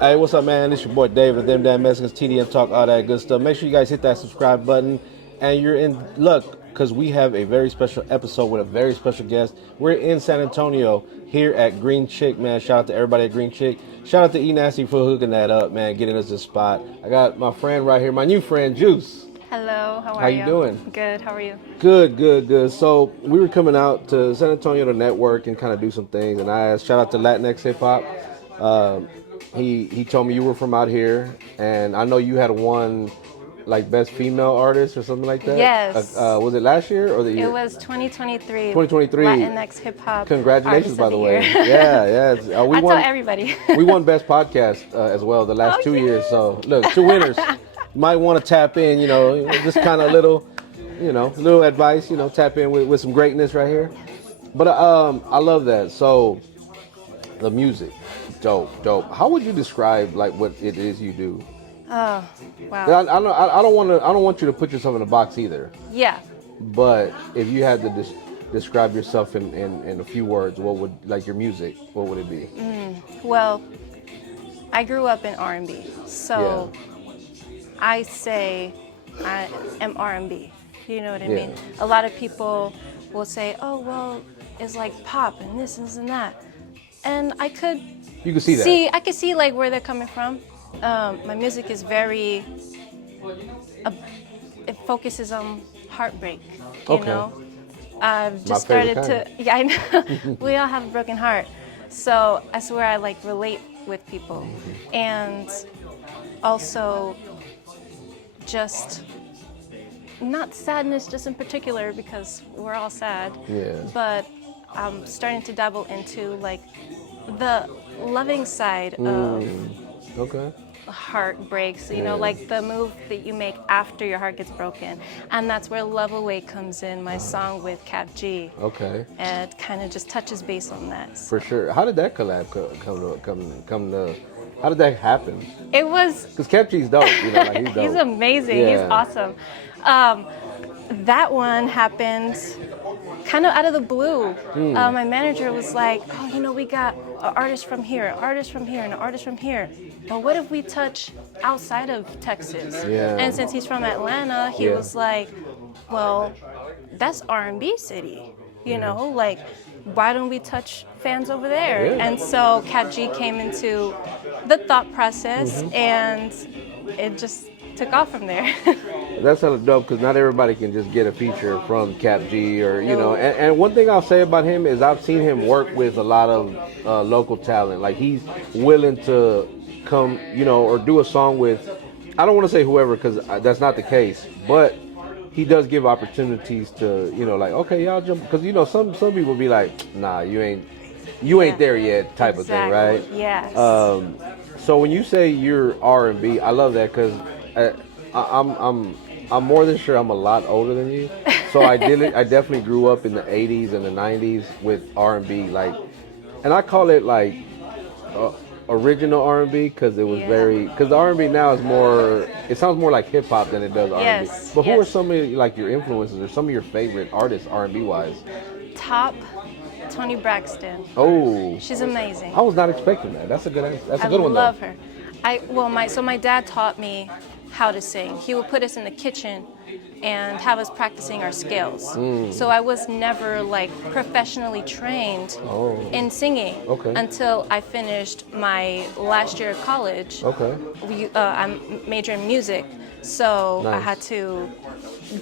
Hey, what's up, man? It's your boy David, ThemDamnMexicans, TDM Talk, all that good stuff. Make sure you guys hit that subscribe button, and you're in luck because we have a very special episode with a very special guest. We're in San Antonio here at Green Chick, man. Shout out to everybody at Green Chick. Shout out to E Nasty for hooking that up, man, getting us this spot. I got my friend right here, my new friend, Juice. Hello, how How are you you? doing? Good, how are you? Good, good, good. So we were coming out to San Antonio to network and kind of do some things, and I asked, shout out to Latinx hip hop. Um, he told me you were from out here, and I know you had won like best female artist or something like that. Yes. Was it last year or the year? It was 2023. 2023. Latinx hip hop. Congratulations, Artist by of the way. Year. Yeah, yeah. We I won. tell everybody. We won best podcast as well the last 2 years. So look, two winners. You might want to tap in. Just kind of little, little advice. Tap in with some greatness right here. But I love that. So the music, dope. How would you describe like what it is you do? Oh, wow. I don't want you to put yourself in a box either. Yeah. But if you had to describe yourself in a few words, what would like your music? What would it be? Well, I grew up in R&B, so I say I am R&B. You know what I mean? A lot of people will say, "Oh, well, it's like pop and this and that," and You can see that. I could see like where they're coming from. My music is very, it focuses on heartbreak, you know? I've just started to, yeah, I know, we all have a broken heart. So that's where I like relate with people. And also just, not sadness just in particular because we're all sad, but I'm starting to dabble into like the loving side of heartbreaks, like the move that you make after your heart gets broken. And that's where Love Away comes in, my song with Cap G. Okay. And it kind of just touches base on that. For sure. How did that collab come to how did that happen? It was... Because Cap G's dope, he's dope. He's amazing, he's awesome. That one happened kind of out of the blue. My manager was like, "Oh, we got an artist from here, an artist from here, and an artist from here. But what if we touch outside of Texas?" Yeah. And since he's from Atlanta, he was like, "Well, that's R&B city, like, why don't we touch fans over there?" Yeah. And so Cat G came into the thought process, and it just took off from there. That's hella dope because not everybody can just get a feature from Cap G or And one thing I'll say about him is I've seen him work with a lot of local talent. Like he's willing to come, or do a song with. I don't want to say whoever because that's not the case, but he does give opportunities to like okay y'all jump because some people be like nah you ain't there yet type of thing, right? Yes. So when you say you're R&B, I love that because I'm more than sure I'm a lot older than you. So I definitely grew up in the 80s and the 90s with R&B, like, and I call it like original R&B because it was because the R&B now is more, it sounds more like hip hop than it does R&B. Yes. But who are some of like your influences or some of your favorite artists R&B wise? Top, Toni Braxton. Oh, She's amazing. I was not expecting that. That's a good answer. That's a good one though. I love her. My dad taught me how to sing. He would put us in the kitchen and have us practicing our scales. So I was never like professionally trained in singing until I finished my last year of college. Okay. I'm majoring in music, so I had to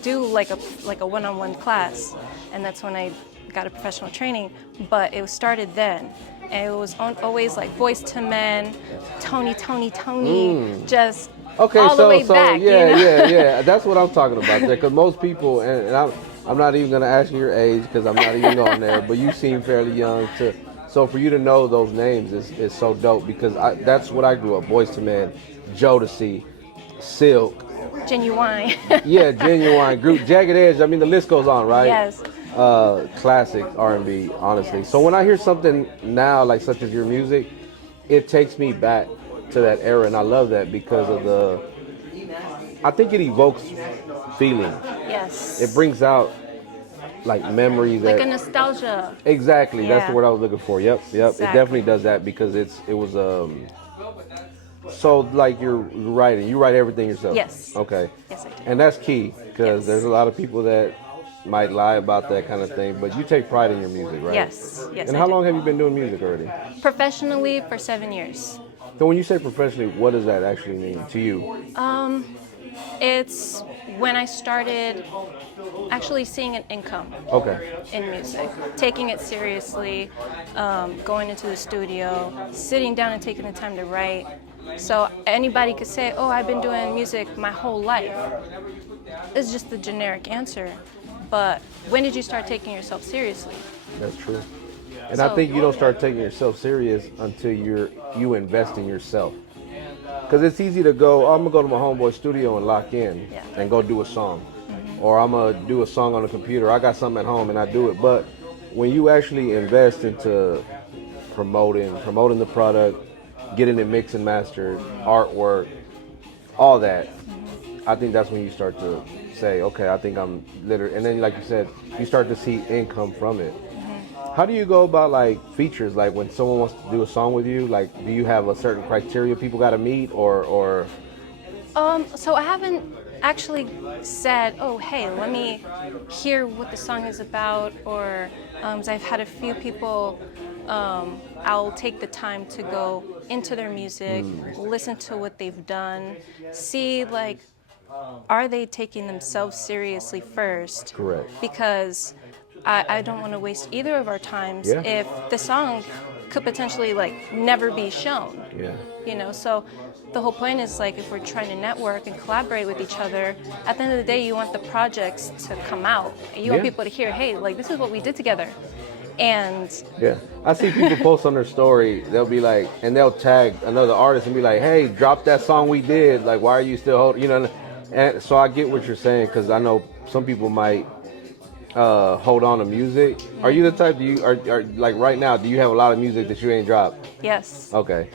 do like a one-on-one class, and that's when I got a professional training. But it started then. And it was always like Boys to Men, Tony, just all the way back. Yeah. That's what I'm talking about there. Because most people, and I'm not even going to ask you your age because I'm not even on there, but you seem fairly young. So for you to know those names is so dope because that's what I grew up. Boys to Men, Jodeci, Silk. Genuine. Yeah, Genuine, Group, Jagged Edge. I mean, the list goes on, right? Yes. Classic R&B, honestly. So when I hear something now, like such as your music, it takes me back to that era, and I love that because of I think it evokes feeling. Yes. It brings out like memories. Like a nostalgia. Exactly, that's the word I was looking for. Yep. Exactly. It definitely does that because it was So like you're writing, you write everything yourself? Yes. Okay. Yes, I do. And that's key because Yes. there's a lot of people that might lie about that kind of thing, but you take pride in your music, right? Yes. Yes, And I how do. long have you been doing music already? Professionally for 7 years. So when you say professionally, what does that actually mean to you? It's when I started actually seeing an income Okay. in music, taking it seriously, going into the studio, sitting down and taking the time to write. So anybody could say, "Oh, I've been doing music my whole life." It's just the generic answer. But when did you start taking yourself seriously? That's true. And I So think you don't start taking yourself serious until you invest in yourself. Because it's easy to go, oh, I'm going to go to my homeboy studio and lock in Yeah. and go do a song. Or I'm going to do a song on the computer. I got something at home and I do it. But when you actually invest into promoting the product, getting it mixed and mastered, artwork, all that, I think that's when you start to say, okay, I think I'm literally, and then like you said, you start to see income from it. How do you go about like features? Like when someone wants to do a song with you, like do you have a certain criteria people got to meet, or? So I haven't actually said, "Oh, hey, let me hear what the song is about," or 'cause I've had a few people. I'll take the time to go into their music, listen to what they've done, see like, are they taking themselves seriously first? Correct. Because I don't want to waste either of our times Yeah. if the song could potentially like never be shown. Yeah. So the whole point is like if we're trying to network and collaborate with each other, at the end of the day you want the projects to come out. You want Yeah. people to hear, hey, like this is what we did together. And Yeah, I see people post on their story. They'll be like, and they'll tag another artist and be like, "Hey, drop that song we did. Like, why are you still holding?" And so I get what you're saying because I know some people might hold on to music. Are you the type? Do you are like right now? Do you have a lot of music that you ain't dropped? yes. Okay.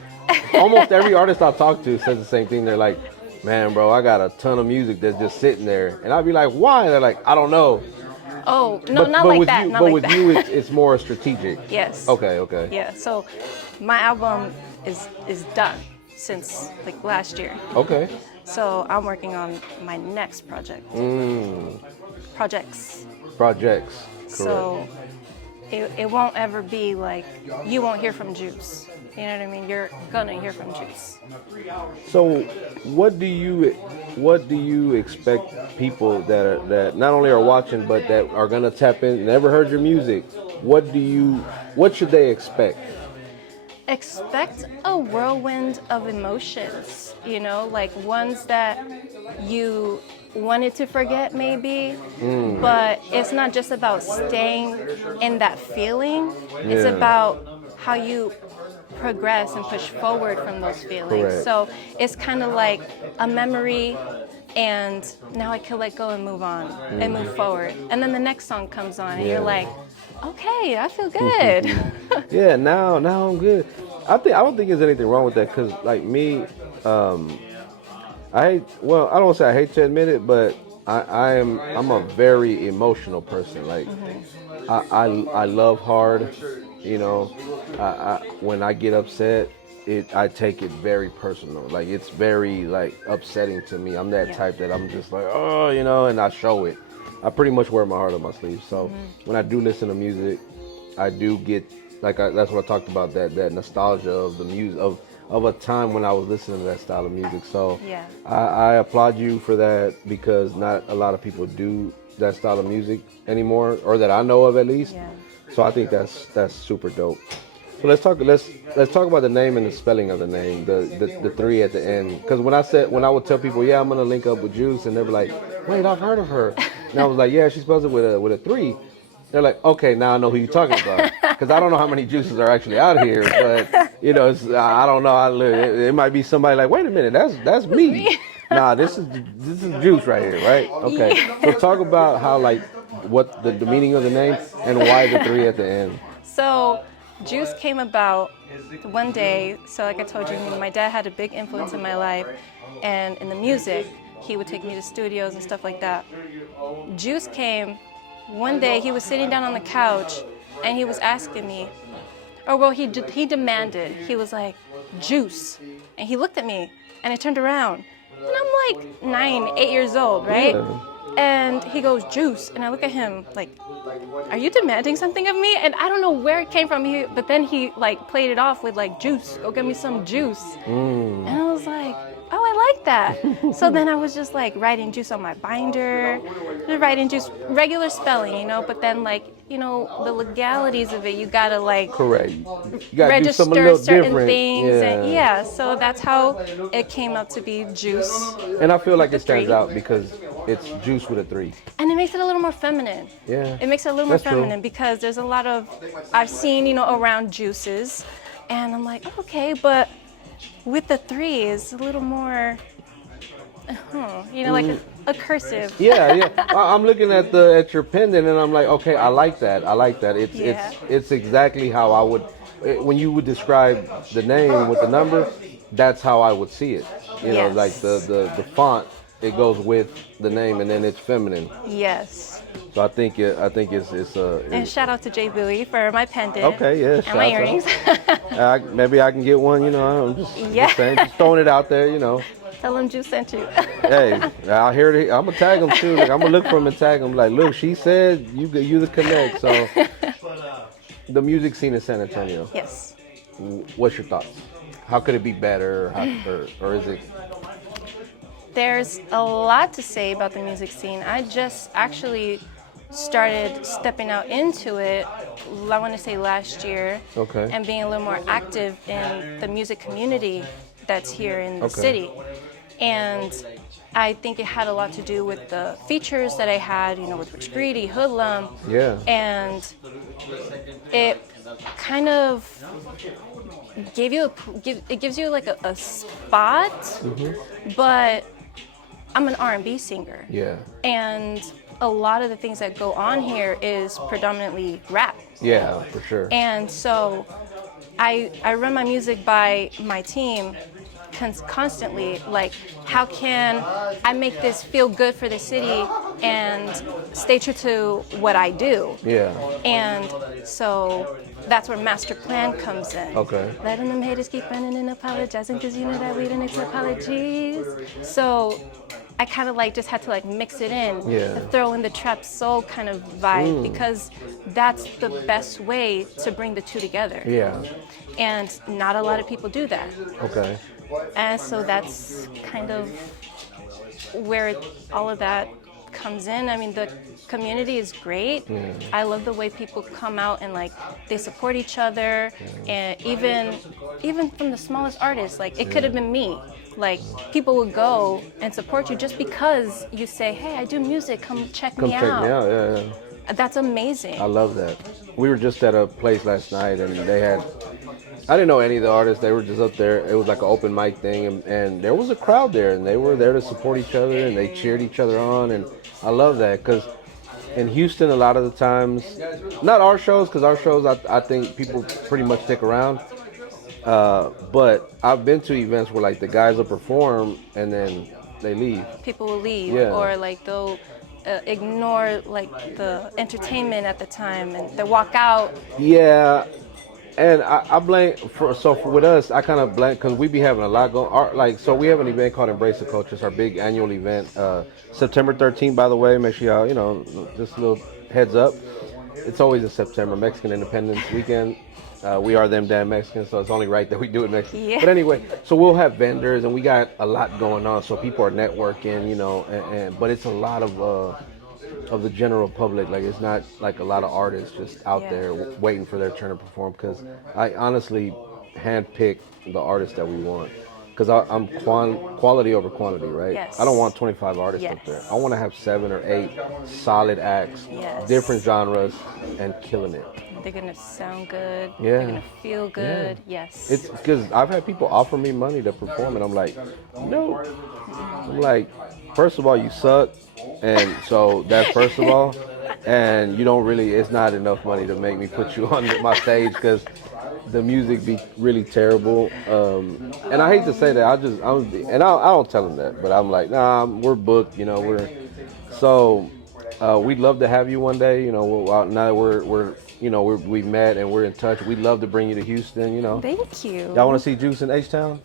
Almost every artist I talk to says the same thing. They're like, "Man, bro, I got a ton of music that's just sitting there," and I'd be like, "Why?" They're like, "I don't know." Oh, no, not like with that. you, Not but like with that. you, it's more strategic. Yes. Okay. Okay. Yeah. So my album is done since like last year. Okay. So I'm working on my next project. Projects. Projects. Correct. So it won't ever be like you won't hear from Juice. You know what I mean? You're gonna hear from Juice. So, what do you expect people that not only are watching but that are gonna tap in, never heard your music? What should they expect? Expect a whirlwind of emotions, like ones that you wanted to forget maybe, but it's not just about staying in that feeling. It's Yeah. about how you progress and push forward from those feelings. Correct. So it's kind of like a memory, and now I can let go and move on and move forward. And then the next song comes on, and Yeah. you're like, okay, I feel good. Yeah, now I'm good. I don't think there's anything wrong with that because like me, I don't say I hate to admit it, but I'm a very emotional person. Like I love hard, you know. When I get upset, I take it very personal. Like it's very like upsetting to me. I'm that Yeah. type that I'm just like, oh, and I show it. I pretty much wear my heart on my sleeve. So when I do listen to music, I do get that's what I talked about, that nostalgia of the music of a time when I was listening to that style of music. So Yeah. I applaud you for that because not a lot of people do that style of music anymore, or that I know of at least. Yeah. So I think that's super dope. So let's talk about the name and the spelling of the name, the three at the end. Because when I would tell people, yeah, I'm gonna link up with Juice, and they were like, wait, I've heard of her, and I was like, yeah, she spells it with a 3. They're like, okay, now I know who you're talking about. Because I don't know how many Juices are actually out here, but I don't know. It might be somebody like, wait a minute, that's me. Nah, this is Juice right here, right? Okay. So talk about how what the meaning of the name and why the 3 at the end. So Juice came about one day. So like I told you, my dad had a big influence in my life, and in the music, he would take me to studios and stuff like that. Juice came one day. He was sitting down on the couch, and he was asking me, he demanded. He was like, Juice, And he looked at me, and I turned around, and I'm like 9, 8 years old, right? Yeah. And he goes, Juice. And I look at him like, are you demanding something of me? And I don't know where it came from. But then he like played it off with like, juice, go get me some juice. And I was like, oh, I like that. So then I was just like writing juice on my binder, just writing juice, regular spelling, you know, but then like, you know, the legalities of it, you gotta like Correct. You gotta do something a register little certain different. things. Yeah. And yeah, so that's how it came up to be Juice. And I feel like the it stands 3. out because it's Juice with a 3. And it makes it a little more feminine. Yeah. It makes it a little more That's true. feminine because there's a lot of, I've seen, you know, around juices. And I'm like, oh, okay, but with the 3 is a little more, you know, like a cursive. Yeah. I'm looking at your pendant and I'm like, okay, I like that. Yeah. It's exactly how I would, when you would describe the name with the number, that's how I would see it. You know, Yes. like the font, it goes with the name and then it's feminine. Yes. So I think it's And shout out to Jay Bowie for my pendant. okay. Yeah. And my earrings. Maybe I can get one. You know, I'm Yeah. just saying, just throwing it out there. You know. Tell him Juice sent you. Hey, I hear it. I'm gonna tag them too. Like I'm gonna look for them and tag them. Like, look, she said you the connect. So the music scene in San Antonio. Yes. What's your thoughts? How could it be better, or is it? There's a lot to say about the music scene. I just actually started stepping out into it, I want to say last year, Okay. and being a little more active in the music community that's here in the Okay. city. And I think it had a lot to do with the features that I had, you know, with Juic3, Hoodlum. Yeah. And it kind of gives you like a spot, but I'm an R&B singer. Yeah. And a lot of the things that go on here is predominantly rap. Yeah, for sure. And so I run my music by my team constantly, like, how can I make this feel good for the city and stay true to what I do? Yeah. And so that's where master plan comes in. Okay. Letting them haters keep running and apologizing because you know that we didn't accept apologies. So I kind of like just had to like mix it in, Yeah. throw in the trap soul kind of vibe because that's the best way to bring the two together. Yeah. And not a lot of people do that. Okay. And so that's kind of where all of that comes in. I mean, the community is great. I love the way people come out and like they support each other, and even from the smallest artists, like it could have been me. Like people would go and support you just because you say, "Hey, I do music. Come check me Check me out. Yeah. That's amazing. I love that. We were just at a place last night and they had, I didn't know any of the artists. They were just up there. It was like an open mic thing and there was a crowd there and they were there to support each other and they cheered each other on. And I love that because in Houston, a lot of the times, not our shows, because our shows, I think people pretty much stick around. But I've been to events where like the guys will perform and then they leave. People will leave, Yeah. or like they'll ignore like the entertainment at the time and they walk out. Yeah, and I blame with us, I kind of blame because we be having a lot going. So we have an event called Embrace the Culture. It's our big annual event, September 13th. By the way, make sure y'all, just a little heads up. It's always in September, Mexican Independence Weekend. We are ThemDamnMexicans, so it's only right that we do it next. Yeah. But anyway, so we'll have vendors and we got a lot going on. So people are networking, but it's a lot of the general public. Like it's not like a lot of artists just out there waiting for their turn to perform. Because I honestly handpick the artists that we want. Because I'm quality over quantity, right? Yes. I don't want 25 artists up there. I want to have 7 or 8 solid acts, different genres, and killing it. They're gonna sound good. Yeah. They're gonna feel good. Yeah. Yes. It's because I've had people offer me money to perform, and I'm like, no. I'm like, first of all, you suck, and so that's first of all, and you don't really. It's not enough money to make me put you on my stage because the music be really terrible. And I hate to say that. I don't tell them that, but I'm like, nah, we're booked. We'd love to have you one day. Now that we met and we're in touch. We'd love to bring you to Houston. Thank you. Y'all want to see Juice in H-Town?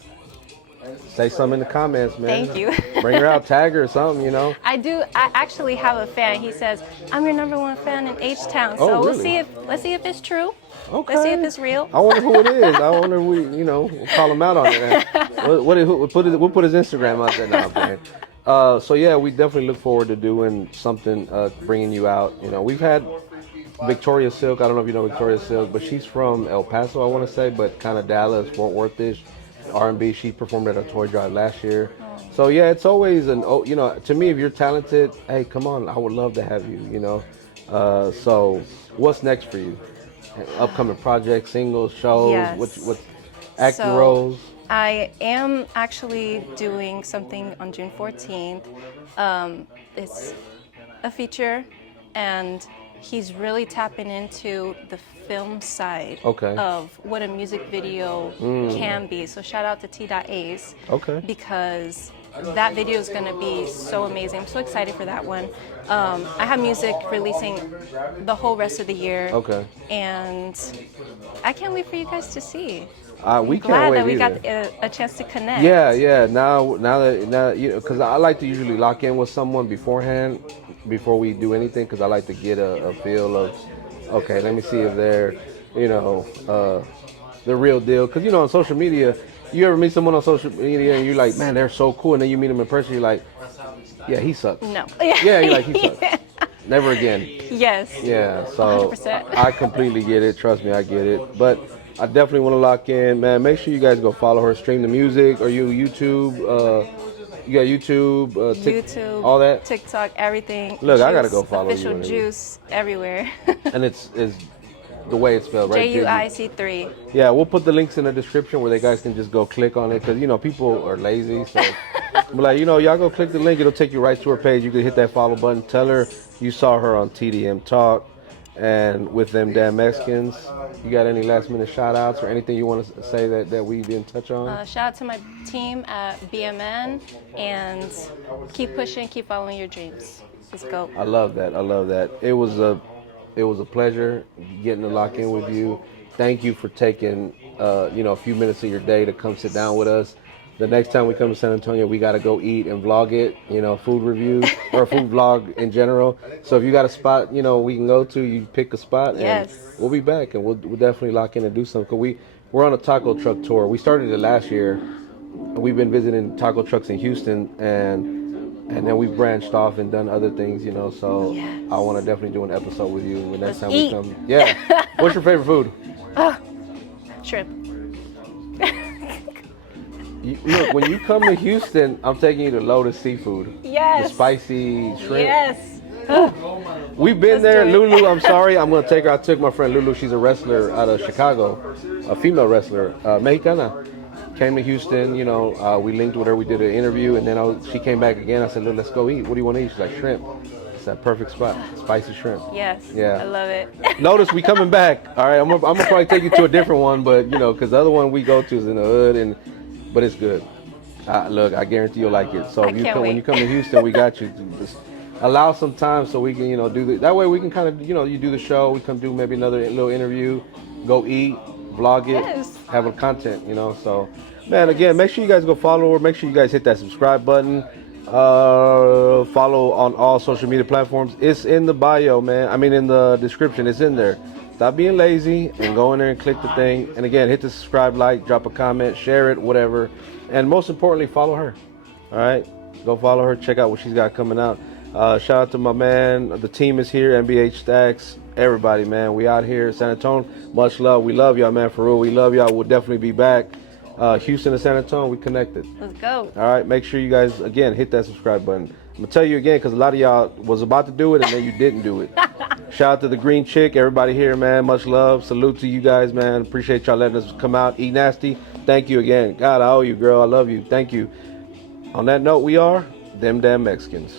say something in the comments, man. Thank you. Bring her out, tag her or something, you know. I actually have a fan. He says, I'm your #1 fan in H-Town. So Oh, we'll really? let's see if it's true. Okay. Let's see if it's real. I wonder who it is. I wonder we'll call him out on it. We'll put his Instagram out there now, man. So yeah, we definitely look forward to doing something, bringing you out. You know, we've had Victoria Silk. I don't know if you know Victoria Silk, but she's from El Paso, I want to say, but kind of Dallas, Fort Worth-ish. R&B. She performed at a toy drive last year. So yeah, it's always to me, if you're talented, hey, come on, I would love to have you. You know. So what's next for you? Upcoming projects, singles, shows, Yes. what acting roles? I am actually doing something on June 14th. It's a feature, and he's really tapping into the film side of what a music video can be. So shout out to T.Ace. Okay. Because that video is going to be so amazing. I'm so excited for that one. I have music releasing the whole rest of the year. Okay. And I can't wait for you guys to see. We I'm can't glad wait that we either. got a chance to connect. Yeah. Now because I like to usually lock in with someone beforehand before we do anything, because I like to get a feel of, okay, let me see if they're, the real deal. Because on social media, you ever meet someone on social media and you're like, man, they're so cool, and then you meet them in person, you're like, yeah, he sucks. No. Yeah, you're like, he sucks. Never again. Yes. Yeah, so 100%. I completely get it. Trust me, I get it. But I definitely want to lock in, man. Make sure you guys go follow her, stream the music. Are you YouTube? You got YouTube, YouTube, all that? TikTok, everything. Look, Juice, I gotta go follow official you. Juice everywhere. And it's the way it's spelled, right? Juic3. Yeah, we'll put the links in the description where they guys can just go click on it, because people are lazy. So I'm like, y'all go click the link. It'll take you right to her page. You can hit that follow button. Tell her you saw her on TDM Talk and with ThemDamnMexicans. You got any last minute shout outs or anything you want to say that we didn't touch on? Shout out to my team at BMN, and keep pushing, keep following your dreams. Let's go. I love that. It was a pleasure getting to lock in with you. Thank you for taking a few minutes of your day to come sit down with us. The next time we come to San Antonio, we got to go eat and vlog it, food reviews or food vlog in general. So if you got a spot, we can go to, you pick a spot, and we'll be back, and we'll definitely lock in and do something. 'Cause we're on a taco truck tour. We started it last year. We've been visiting taco trucks in Houston, and then we've branched off and done other things, So I want to definitely do an episode with you the next time we come. Yeah. What's your favorite food? Shrimp. Look, when you come to Houston, I'm taking you to Lotus Seafood. Yes. The spicy shrimp. Yes. We've been Let's there. do it. Lulu, I'm sorry. I'm going to take her. I took my friend Lulu. She's a wrestler out of Chicago, a female wrestler, Mexicana. Came to Houston, we linked with her. We did an interview, and then she came back again. I said, look, let's go eat. What do you want to eat? She's like, shrimp. It's that perfect spot. Spicy shrimp. Yes. Yeah. I love it. Lotus, we coming back. All right. I'm gonna probably take you to a different one, but, because the other one we go to is in the hood, but it's good. Look, I guarantee you'll like it. So when you come to Houston, we got you. Just allow some time so we can, do that way we can kind of, you do the show. We come do maybe another little interview, go eat, vlog it, have a content, So, man, again, make sure you guys go follow her. Make sure you guys hit that subscribe button. Follow on all social media platforms. It's in the bio, man. I mean, in the description. It's in there. Stop being lazy and go in there and click the thing. And again, hit the subscribe, like, drop a comment, share it, whatever. And most importantly, follow her. All right? Go follow her. Check out what she's got coming out. Shout out to my man. The team is here. MBH Stacks. Everybody, man. We out here. San Antonio. Much love. We love y'all, man. For real. We love y'all. We'll definitely be back. Houston and San Antonio, we connected. Let's go. All right. Make sure you guys, again, hit that subscribe button. I'm going to tell you again, because a lot of y'all was about to do it, and then you didn't do it. Shout out to the Green Chick. Everybody here, man. Much love. Salute to you guys, man. Appreciate y'all letting us come out. Eat nasty. Thank you again. God, I owe you, girl. I love you. Thank you. On that note, we are ThemDamnMexicans.